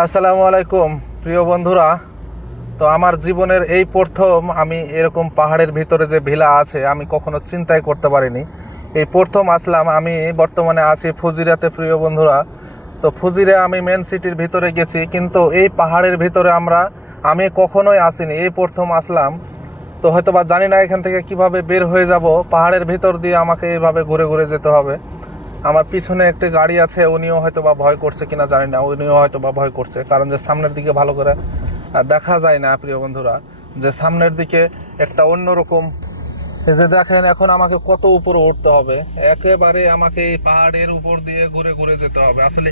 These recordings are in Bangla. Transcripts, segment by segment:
আসসালামু আলাইকুম, প্রিয় বন্ধুরা। তো আমার জীবনের এই প্রথম আমি এরকম পাহাড়ের ভিতরে যে ভিলা আছে, আমি কখনো চিন্তাই করতে পারিনি। এই প্রথম আসলাম, আমি বর্তমানে আছি ফুজিরাতে, প্রিয় বন্ধুরা। তো ফুজিরে আমি মেন সিটির ভিতরে গেছি, কিন্তু এই পাহাড়ের ভিতরে আমরা, আমি কখনোই আসিনি। এই প্রথম আসলাম। তো হয়তো বা জানি না এখান থেকে কীভাবে বের হয়ে যাব, পাহাড়ের ভিতর দিয়ে আমাকে এইভাবে ঘুরে ঘুরে যেতে হবে। আমার পিছনে একটি গাড়ি আছে, উনিও হয়তো বা ভয় করছে কিনা জানি না, উনিও হয়তো বা ভয় করছে। কারণ যে সামনের দিকে ভালো করে দেখা যায় না প্রিয় বন্ধুরা, যে সামনের দিকে একটা অন্যরকম। এই যে দেখেন, এখন আমাকে কত উপরে উঠতে হবে। একেবারে আমাকে এই পাহাড়ের উপর দিয়ে ঘুরে ঘুরে যেতে হবে। আসলে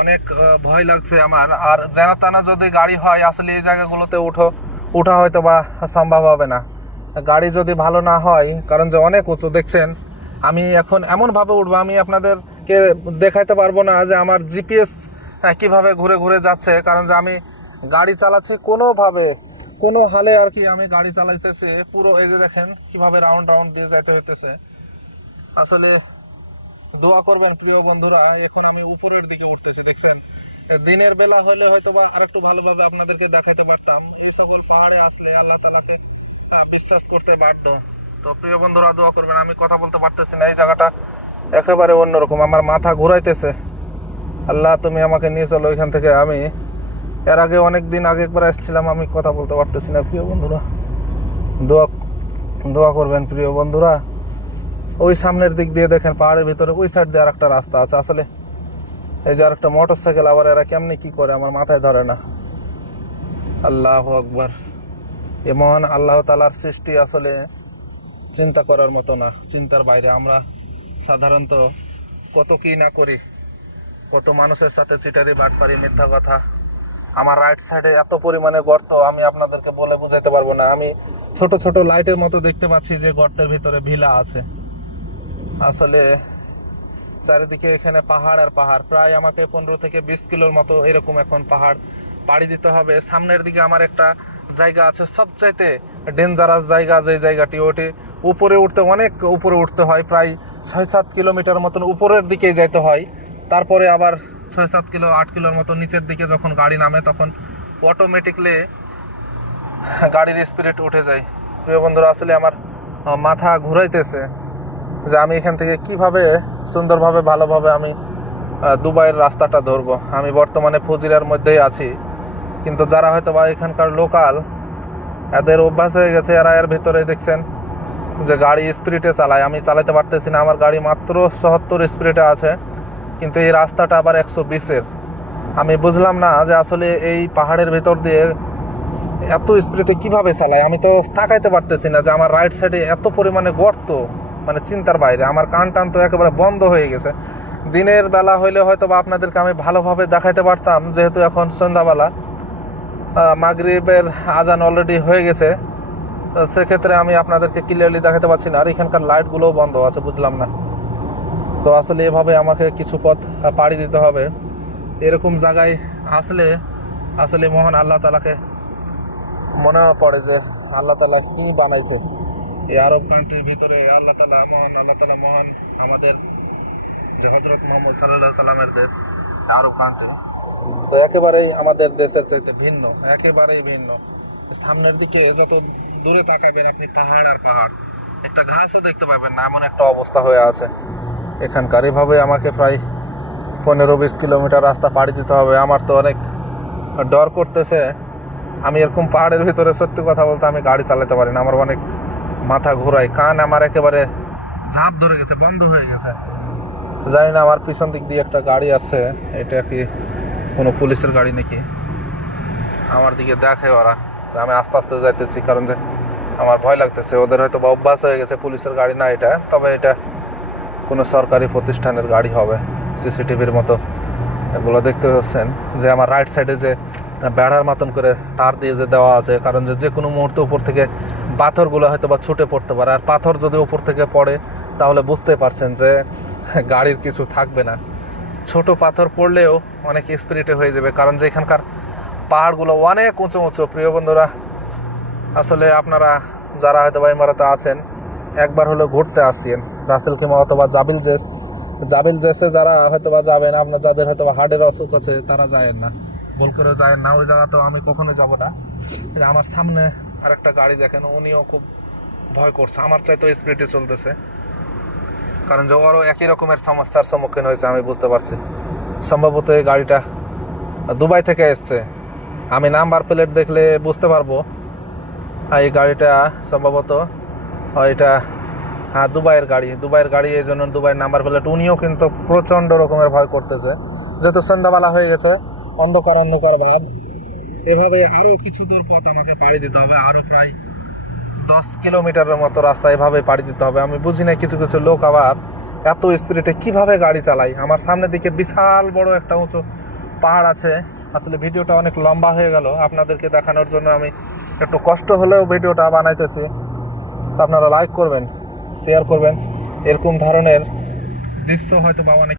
অনেক ভয় লাগছে আমার। আর যেন টানা যদি গাড়ি হয়, আসলে এই জায়গাগুলোতে উঠো, উঠা হয়তো বা সম্ভব হবে না। গাড়ি যদি ভালো না হয়, কারণ যে অনেক উঁচু, দেখছেন? আমি এখন এমন ভাবে উঠবো, আমি আপনাদেরকে দেখাইতে পারব না যে আমার জিপিএস কীভাবে ঘুরে ঘুরে যাচ্ছে। কারণ যে আমি গাড়ি চালাচ্ছি কোনোভাবে, কোনো হালে আর কি আমি গাড়ি চালাইতেছি। পুরো এই যে দেখেন, কীভাবে রাউন্ড রাউন্ড দিয়ে যাইতে হইতেছে। আসলে দোয়া করবেন প্রিয় বন্ধুরা, এখন আমি উপরের দিকে উঠতেছি, দেখছেন? দিনের বেলা হলে হয়তো বা আরেকটু ভালোভাবে আপনাদেরকে দেখাইতে পারতাম। এই সকল পাহাড়ে আসলে আল্লাহ তালাকে বিশ্বাস করতে বাধ্য। তো প্রিয় বন্ধুরা, দোয়া করবেন, আমি কথা বলতে পারতেছি না, এই জায়গাটা একেবারে অন্যরকম। আমার মাথা ঘুরাইতেছে। আল্লাহ, তুমি আমাকে নিয়ে চলো এখান থেকে। আমি এর আগে অনেক দিন আগে একবার এসেছিলাম আমি কথা বলতে পারতেছি না, প্রিয় বন্ধুরা। দোয়া দোয়া করবেন, প্রিয় বন্ধুরা। ওই সামনের দিক দিয়ে দেখেন, পাহাড়ের ভিতরে, ওই সাইড দিয়ে আর একটা রাস্তা আছে। আসলে এই যে আরেকটা মোটর সাইকেল আবার এরা কেমনি কি করে, আমার মাথায় ধরে না। আল্লাহ আকবার। এমন আল্লাহ তালার সৃষ্টি আসলে চিন্তা করার মতো না, চিন্তার বাইরে। আমরা সাধারণত কত কি না করি, কত মানুষের সাথে চিটারি বাটপারি, মিথ্যা কথা। আমার রাইট সাইডে এত পরিমাণে গর্ত, আমি আপনাদেরকে বলে বুঝাইতে পারব না। আমি ছোট ছোট লাইটের মতো দেখতে পাচ্ছি যে গর্তের ভিতরে ভিলা আছে। আসলে চারিদিকে এখানে পাহাড় আর পাহাড়। প্রায় আমাকে পনেরো থেকে বিশ কিলোর মতো এরকম এখন পাহাড়। পাড়ি দিতে হবে। সামনের দিকে আমার একটা জায়গা আছে। সবচাইতে ডেঞ্জারাস জায়গা যে জায়গাটি, ওটি উপরে উঠতে, অনেক উপরে উঠতে হয়, প্রায় ছয় সাত কিলোমিটার মতন উপরের দিকে যেতে হয়। তারপরে আবার ছয় সাত কিলো, আট কিলোর মতো নিচের দিকে যখন গাড়ি নামে, তখন অটোমেটিকলি গাড়ির স্পিরিট উঠে যায়। প্রিয় বন্ধুরা, আসলে আমার মাথা ঘুরাইতেছে যে আমি এখান থেকে কীভাবে সুন্দরভাবে, ভালোভাবে আমি দুবাইয়ের রাস্তাটা ধরবো। আমি বর্তমানে ফজিরার মধ্যেই আছি। কিন্তু যারা হয়তো বা এখানকার লোকাল এদের অভ্যাস হয়ে গেছে, এরা এর ভিতরে দেখছেন। যে গাড়ি স্পিরিটে চালায়, আমি চালাতে পারতেছি না। আমার গাড়ি মাত্র সত্তর স্পিরিটে আছে, কিন্তু এই রাস্তাটা আবার একশো বিশের। আমি বুঝলাম না যে আসলে এই পাহাড়ের ভেতর দিয়ে এত স্পিডে কীভাবে চালায়। আমি তো তাকাইতে পারতেছি না যে আমার রাইট সাইডে এত পরিমাণে গর্ত মানে চিন্তার বাইরে। আমার কান টান তো একেবারে বন্ধ হয়ে গেছে। দিনের বেলা হইলে হয়তো বা আপনাদেরকে আমি ভালোভাবে দেখাইতে পারতাম, যেহেতু এখন সন্ধ্যাবেলা। মাগরিবের আজান অলরেডি হয়ে গেছে। সেক্ষেত্রে আমি আপনাদেরকে ক্লিয়ারলি দেখাতে পারছি না। আর এখানকার লাইটগুলোও বন্ধ আছে, বুঝলাম না। তো আসলে এভাবে আমাকে কিছু পথ পাড়ি দিতে হবে। এরকম জায়গায় আসলে আসলে মহান আল্লাহ তালাকে মনে পড়ে যে আল্লাহ তালা কি বানাইছে। এই আরব কান্ট্রির ভিতরে আল্লাহ তালা মহান, আল্লাহ তালা মহান আমাদের যে হজরত মোহাম্মদ সাল্লাহ সাল্লামের দেশ আরব কান্ট্রি তো একেবারেই আমাদের দেশের চাইতে ভিন্ন, একেবারেই ভিন্ন। সামনের দিকে যত দূরে তাকাবেন আপনি পাহাড় আর পাহাড়। একটা ঘাসও দেখতে পাবেন না, এমন একটা অবস্থা হয়ে আছে। এখানকার এভাবে আমাকে প্রায় পনেরো বিশ কিলোমিটার রাস্তা পাড়ি দিতে হবে। আমার তো অনেক ডর করতেছে। আমি এরকম পাহাড়ের ভিতরে সত্যি কথা বলতে আমি গাড়ি চালাতে পারি না। আমার অনেক মাথা ঘোরায়, কান আমার একেবারে ঝাঁপ ধরে গেছে, বন্ধ হয়ে গেছে। জানি না, আমার পিছন দিক দিয়ে একটা গাড়ি আছে। এটা কি কোনো পুলিশের গাড়ি নাকি? আমার দিকে দেখে ওরা। আমি আস্তে আস্তে যাইতেছি, কারণ যে আমার ভয় লাগতেছে। ওদের হয়তো বা অভ্যাস হয়ে গেছে, পুলিশের গাড়ি না এটা, তবে এটা কোনো সরকারি প্রতিষ্ঠানের গাড়ি হবে, সিসিটিভির মতো। এগুলো দেখতে পাচ্ছেন যে আমার রাইট সাইডে যে বেড়ার মতন করে তার দিয়ে যে দেওয়া আছে, কারণ যে যে কোনো মুহূর্তে উপর থেকে পাথরগুলো হয়তো বা ছুটে পড়তে পারে। আর পাথর যদি উপর থেকে পড়ে, তাহলে বুঝতে পারছেন যে গাড়ির কিছু থাকবে না। ছোট পাথর পড়লেও অনেক স্পিরিটে হয়ে যাবে, কারণ যে এখানকার পাহাড়গুলো অনেক উঁচু উঁচু। প্রিয় বন্ধুরা, আসলে আপনারা যারা হয়তো বা ইমারতে আছেন, একবার হলো ঘুরতে আসছেন রাসেল কিমা অথবা জাবিল জেস। জাবিল জেসে যারা হয়তো বা যাবেন আপনার যাদের হয়তো বা হার্টের অসুখ আছে, তারা যায় না। ভুল করে যায় না, ওই জায়গাতেও আমি কখনো যাব না। আমার সামনে আরেকটা গাড়ি দেখেন, উনিও খুব ভয় করছে। আমার চাইতে স্পিডে চলতেছে। কারণ যে ওরও একই রকমের সমস্যার সম্মুখীন হয়েছে, আমি বুঝতে পারছি। সম্ভবত এই গাড়িটা দুবাই থেকে এসছে। আমি নাম্বার প্লেট দেখলে বুঝতে পারব। এই গাড়িটা সম্ভবত এটা হ্যাঁ দুবাইয়ের গাড়ি। দুবাইয়ের গাড়ি এই জন্য দুবাইয়ের নাম্বার প্লেট। উনিও কিন্তু প্রচণ্ড রকমের ভয় করতেছে। যেহেতু সন্ধ্যাবেলা হয়ে গেছে, অন্ধকার অন্ধকার ভাব। এভাবে আরও কিছু দূর পথ আমাকে পাড়ি দিতে হবে। আরও প্রায় দশ কিলোমিটারের মতো রাস্তা এভাবে পাড়ি দিতে হবে। আমি বুঝি না কিছু কিছু লোক আবার এত স্পিডে কীভাবে গাড়ি চালায়। আমার সামনের দিকে বিশাল বড় একটা উঁচু পাহাড় আছে। আসলে ভিডিওটা অনেক লম্বা হয়ে গেল। আপনাদেরকে দেখানোর জন্য আমি একটু কষ্ট হলেও ভিডিওটা বানাইতেছি। আপনারা লাইক করবেন শেয়ার করবেন। এরকম ধরনের দৃশ্য হয়তো বা অনেক